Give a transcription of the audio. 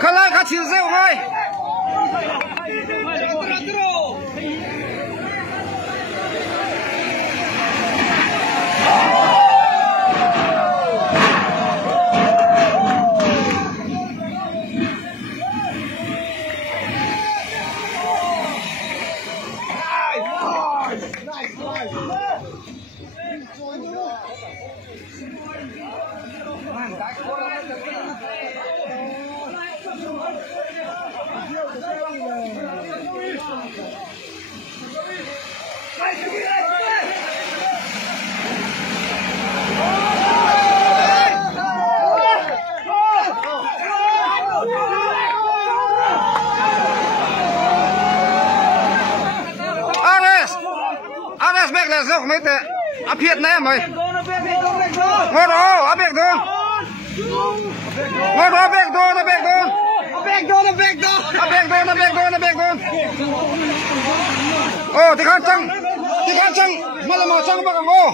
Khăn lại khá chịu rêu thôi. Ares bek là dốc mấy tệ áp hiện này mày ngồi đó áp bek thôi ngồi đó bek thôi nó bek thôi nó bek thôi ô thì khăn chăng mà là màu trắng bạc ngô